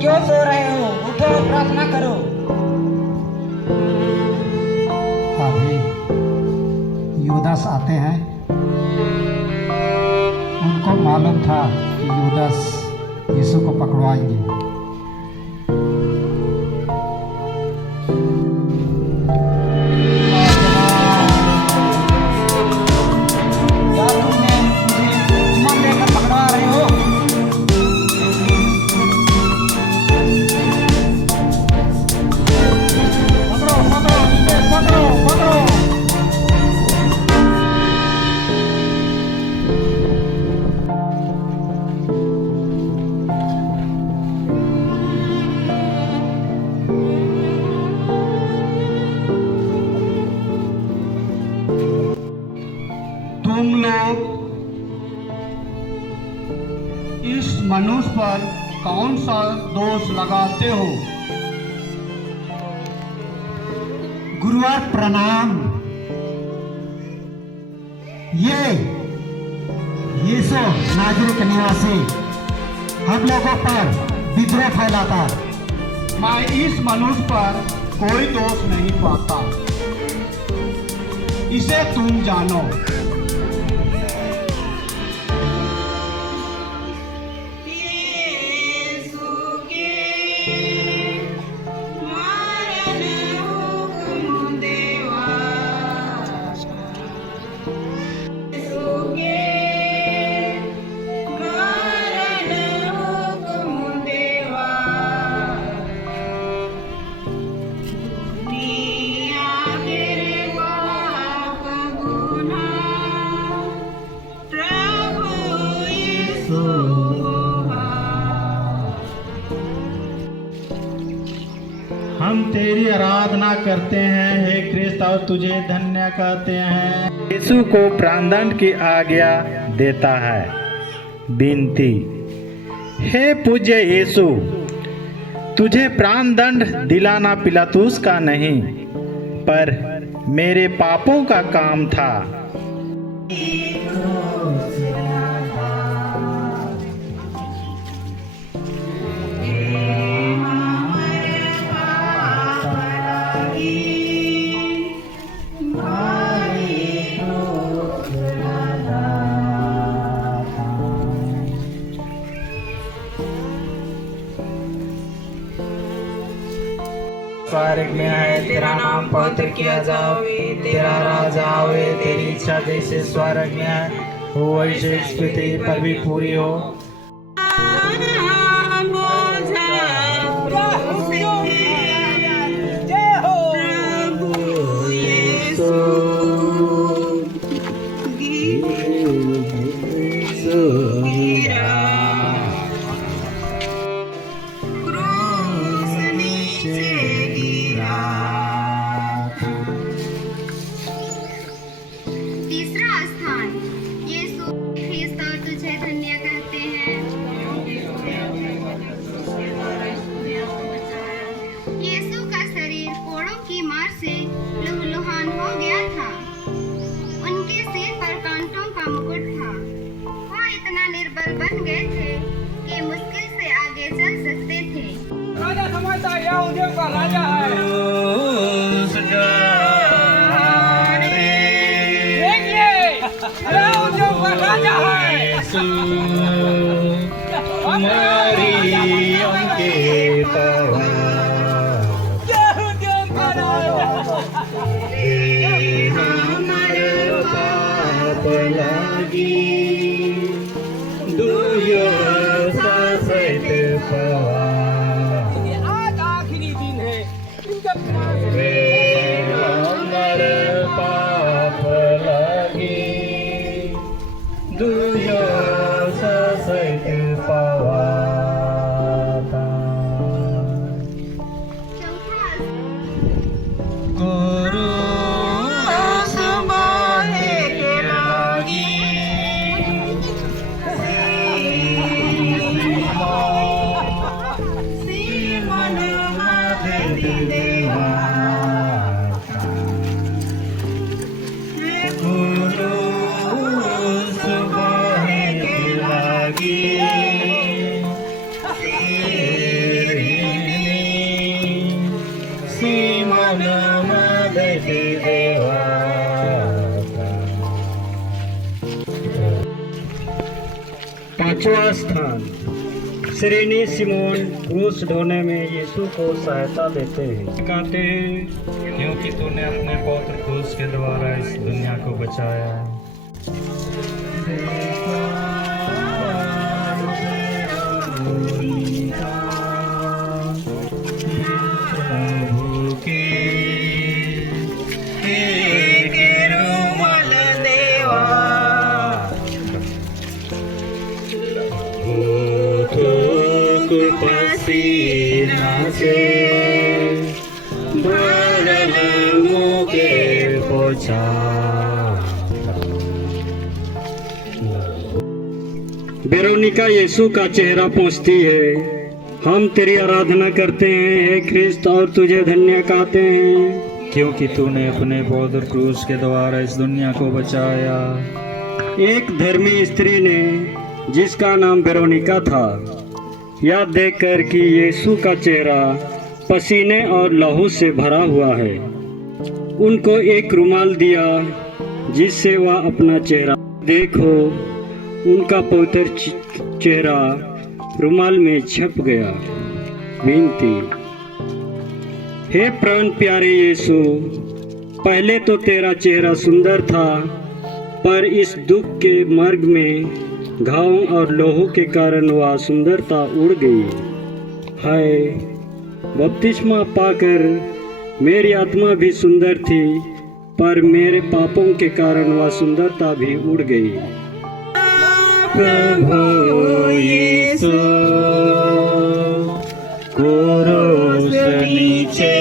क्यों सो रहे हो? उठो, प्रार्थना करो। अभी यूदास आते हैं। उनको मालूम था कि यूदास यीशु को पकड़वाएंगे। क्या तुमने मुझे दुश्मन देकर पकड़वा रहे हो? पकड़ो, पकड़ो, इसे पकड़ो, पकड़ो। तुम लोग इस मनुष्य पर कौन सा दोष लगाते हो? गुरुवार प्रणाम। ये यीशु नाजरीत निवासी हम लोगों पर विद्रोह फैलाता। मैं इस मनुष्य पर कोई दोष नहीं पाता। इसे तुम जानो। हम तेरी आराधना करते हैं हे क्रिस्त और तुझे धन्य कहते हैं। यीशु को प्राणदंड की आज्ञा देता है। विनती, हे पूज्य यीशु, तुझे प्राणदंड दिलाना पिलातुस का नहीं पर मेरे पापों का काम था। स्वर्ग में है तेरा नाम पवित्र किया जावे, तेरा राज आवे, तेरी इच्छा जैसे स्वर्ग में है हो वैसे इस पृथ्वी पर भी पूरी हो। तीसरा स्थान, यीशु ख्रिस्त और तुझे धन्य कहते हैं। यीशु का शरीर कोड़ों की मार से लहूलुहान हो गया था। उनके सिर पर कांटों का मुकुट था। वह इतना निर्बल बन गए थे कि मुश्किल से आगे चल सकते थे। राजा समझता है यहूदियों का राजा है। यहूदियों का राजा है। मरियम के पवा यहूदियों का राजा। हमर पाप लागी दुयो ससैत पवा आज आखिरी दिन है इनके पास। हमर पाप लागी दुयो ससैत पवा। चौथा गुरु समाहे के लागी पांचवा स्थान, श्रेणी सिमोन क्रूस ढोने में यीशु को सहायता देते हैं। कहते हैं क्योंकि तूने अपने पौत्र क्रूस के द्वारा इस दुनिया को बचाया। पसीना से मुझे पोछा। वेरोनिका यीशु का चेहरा पोंछती है। हम तेरी आराधना करते हैं हे ख्रिस्त और तुझे धन्य कहते हैं क्योंकि तूने अपने पौत्र क्रूस के द्वारा इस दुनिया को बचाया। एक धर्मी स्त्री ने जिसका नाम वेरोनिका था, यह देखकर कि यीशु का चेहरा पसीने और लहू से भरा हुआ है, उनको एक रुमाल दिया जिससे वह अपना चेहरा देखो। उनका पवित्र चेहरा रुमाल में छप गया। विनती, हे प्राण प्यारे यीशु, पहले तो तेरा चेहरा सुंदर था, पर इस दुख के मार्ग में घावों और लोहों के कारण वह सुंदरता उड़ गई। हाय, बपतिस्मा पाकर मेरी आत्मा भी सुंदर थी, पर मेरे पापों के कारण वह सुंदरता भी उड़ गई। प्रभु यीशु क्रूस नीचे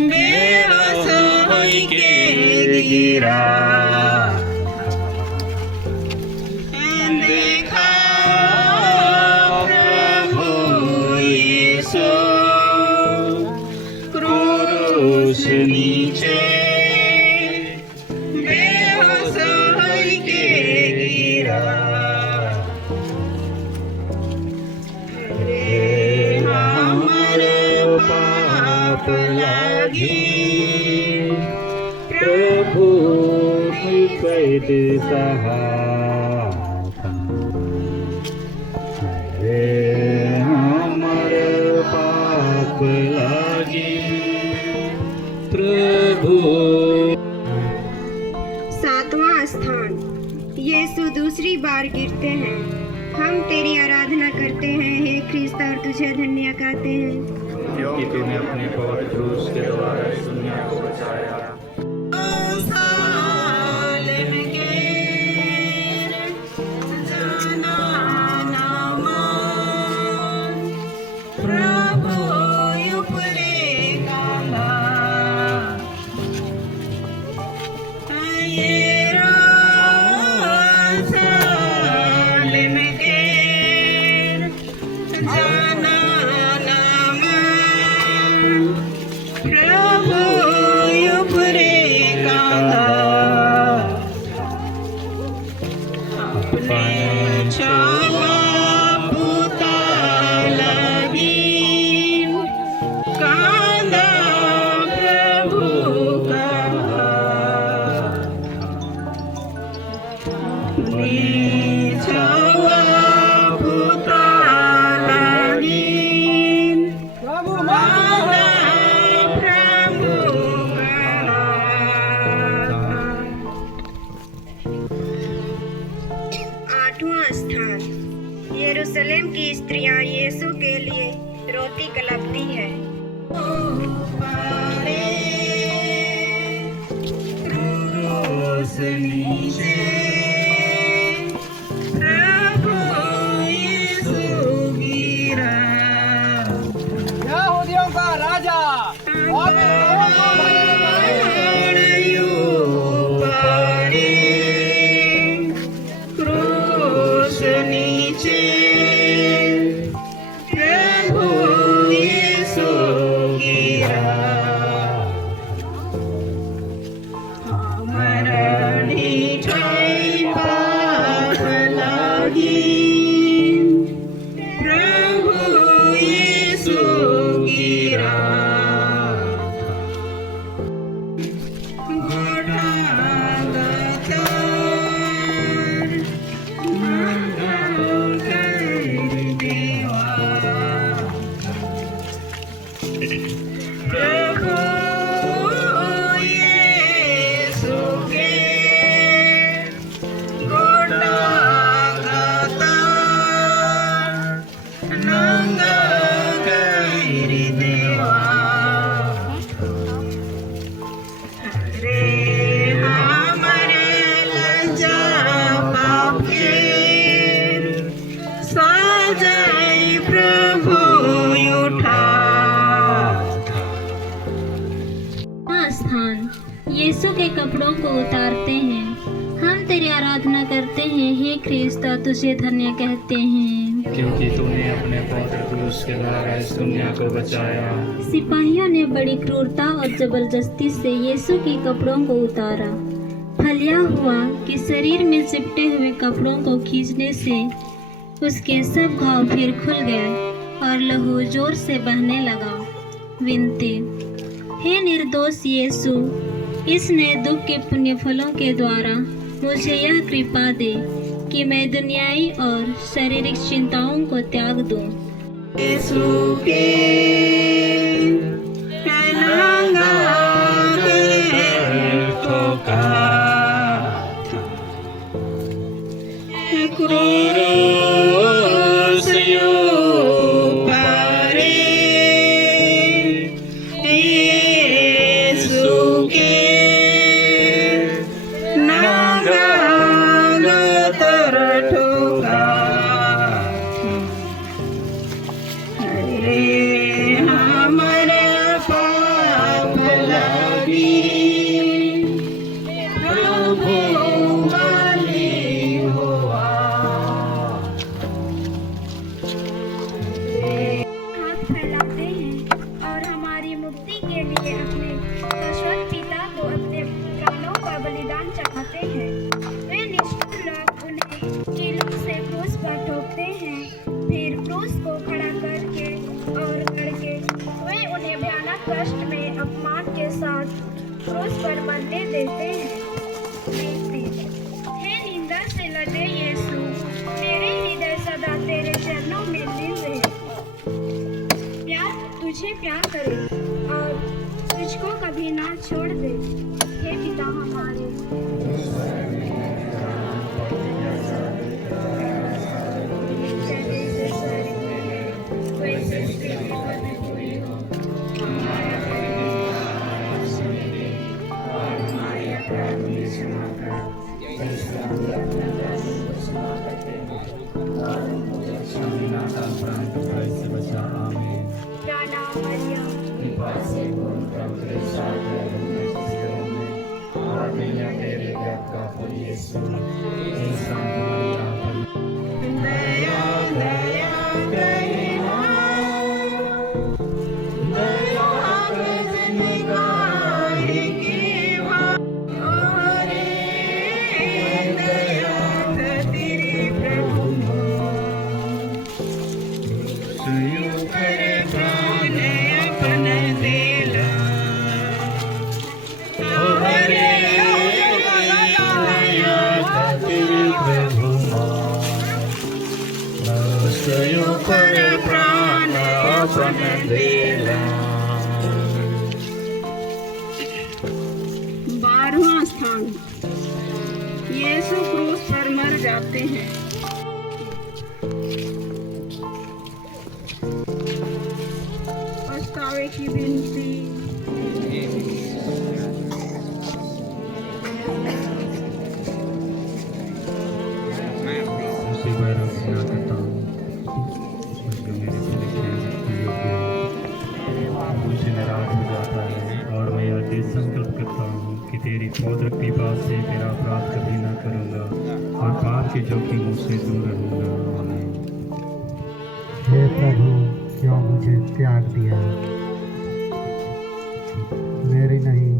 बेहोश होके गिरा। देखा प्रभु यीशु क्रूस नीचे बेहोश होके गिरा। रे हमारे पाप लगी प्रभु कैद सहा। हमारे पाप लगी प्रभु। सातवां स्थान, यीशु दूसरी बार गिरते हैं। हम तेरी आराधना करते हैं हे ख्रिस्त और तुझे धन्य कहते हैं क्योंकि तूने अपने पौत्र क्रूस के द्वारा इस दुनिया को बचाया। आठवां स्थान, यरूशलेम की स्त्रियां यीशु के लिए रोटी कलपती है। यहूदियों का राजा कपड़ों को उतारते हैं। हम तेरी आराधना करते हैं, हे ख्रिस्ता तुझे धन्य कहते हैं, क्योंकि तूने अपने पवित्र क्रूस के द्वारा इस दुनिया को बचाया। सिपाहियों ने बड़ी क्रूरता और जबरदस्ती से यीशु के कपड़ों को उतारा। फलिया हुआ कि शरीर में चिपटे हुए कपड़ों को खींचने से उसके सब घाव फिर खुल गए और लहू जोर से बहने लगा। विनती, हे निर्दोष यीशु, इस नए दुख के पुण्य फलों के द्वारा मुझे यह कृपा दे कि मैं दुनियाई और शारीरिक चिंताओं को त्याग दूं। यीशु के कष्ट में अपमान के साथ क्रूस पर मरने देते हैं। हे निंदा से लदे यीशु, मेरे हृदय सदा तेरे चरणों में लीन रहे। तुझे प्यार करे और तुझको कभी ना छोड़ दे। हे पिता हमारे, बारहवां स्थान, यीशु क्रूस पर मर जाते हैं। पछतावे की विनती। संकल्प करता हूँ कि तेरी पवित्र कृपा से मेरा अपराध कभी न करूँगा और पाप के जोखिमों से दूर रहूँगा। आमीन। हे प्रभु, क्यों मुझे त्याग दिया? मेरी नहीं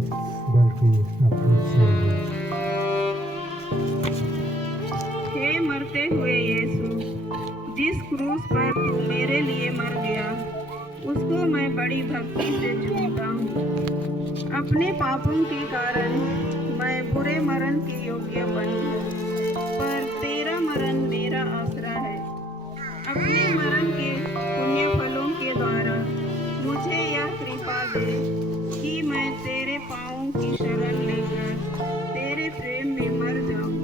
बल्कि अपनी सेवा। हे मरते हुए यीशु, जिस क्रूस पर तू मेरे लिए मर गया, उसको मैं बड़ी भक्ति से चूमता हूँ। अपने पापों के कारण मैं बुरे मरण के योग्य बन गया, पर तेरा मरण मेरा आसरा है। अपने मरण के पुण्य फलों के द्वारा मुझे यह कृपा दे कि मैं तेरे पाँवों की शरण लेकर तेरे प्रेम में मर जाऊं।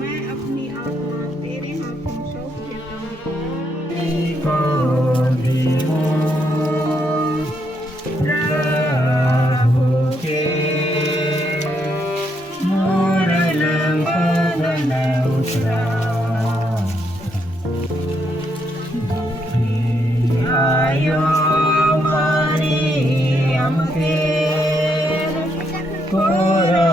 मैं अपनी आत्मा तेरे हाथों सौंप देता हूँ। कोरा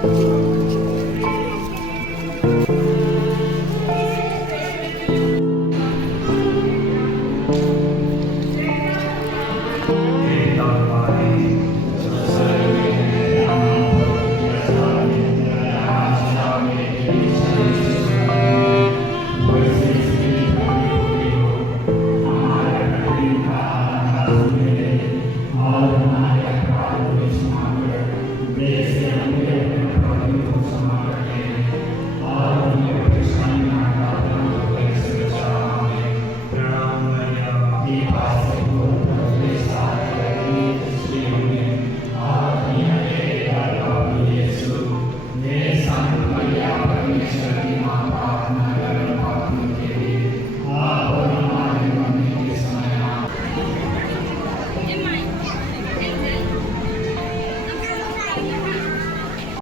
Thank you.